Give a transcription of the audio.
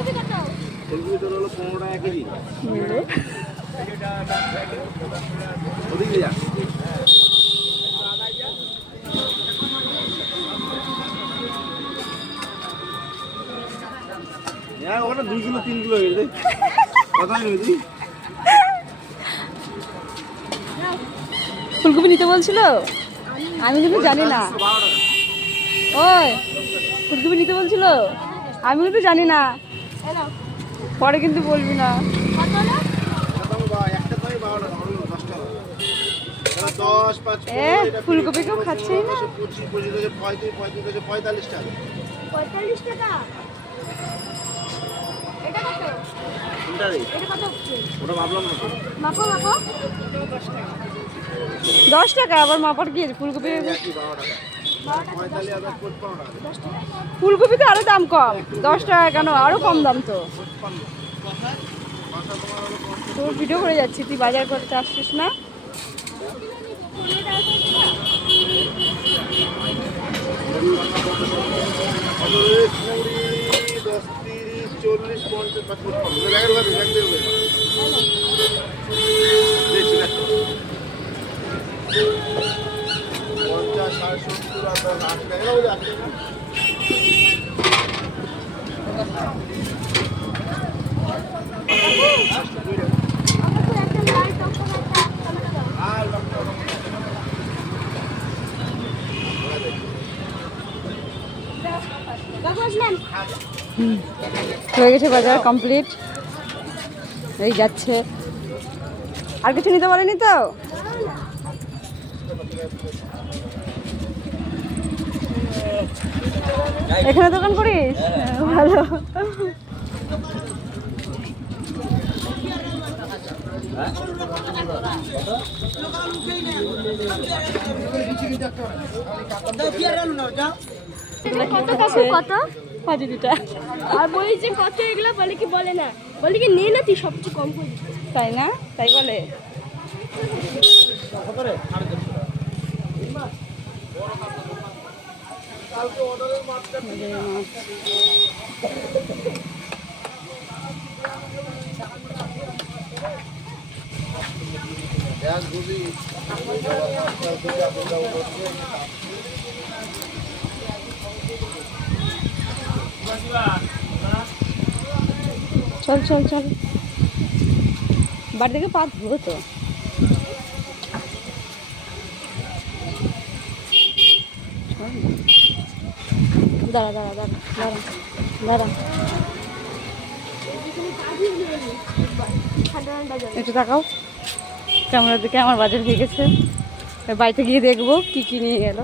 ফুলকপি তোর হলো 15 টাকা কেজি। ওদিকে যা। ওটা 2 কিলো 3 কিলো হয়ে যায়। কথা নেই তুই। ফুলকপি নিতে বলছিল, আমি কিন্তু জানি না। ওই ফুলকপি নিতে বলছিল, আমি কিন্তু জানি না। পরে কিন্তু বলবি না। ফুলকপি কেউ খাচ্ছেই না। 45 টাকা। 45 টাকা। এটা কত? এটা কত হচ্ছে? ওটা ভাবলাম না। মাপো মাপো। 10 টাকা আবার মাপার কি ফুলকপি? 45 ফুলকপিতে আরো দাম কম, 10 টাকা কেন, আরো কম দাম তো। তোর ভিডিও করে যাচ্ছি, তুই বাজার করতে আসছিস না? হয়ে গেছে বাজার কমপ্লিট, এই যাচ্ছে। আর কিছু নিতে পারেনি তো? এখানে দোকান করিস? ভালো। কত? হাজি দুটা। আর বলি যে কত এগুলো বলে কি বলে না, বলে কি নে না তুই সবচেয়ে কম করে দিবি। তাই না? তাই বলে। চল চল চল, বাড়ি থেকে পা ধুলো তো। দাঁড়া দাঁড়া দাঁড়া দাঁড়া দাঁড়া, একটু তাকাও ক্যামেরার দিকে। আমার বাজার হয়ে গেছে, বাড়িতে গিয়ে দেখবো কি কি নিয়ে গেল।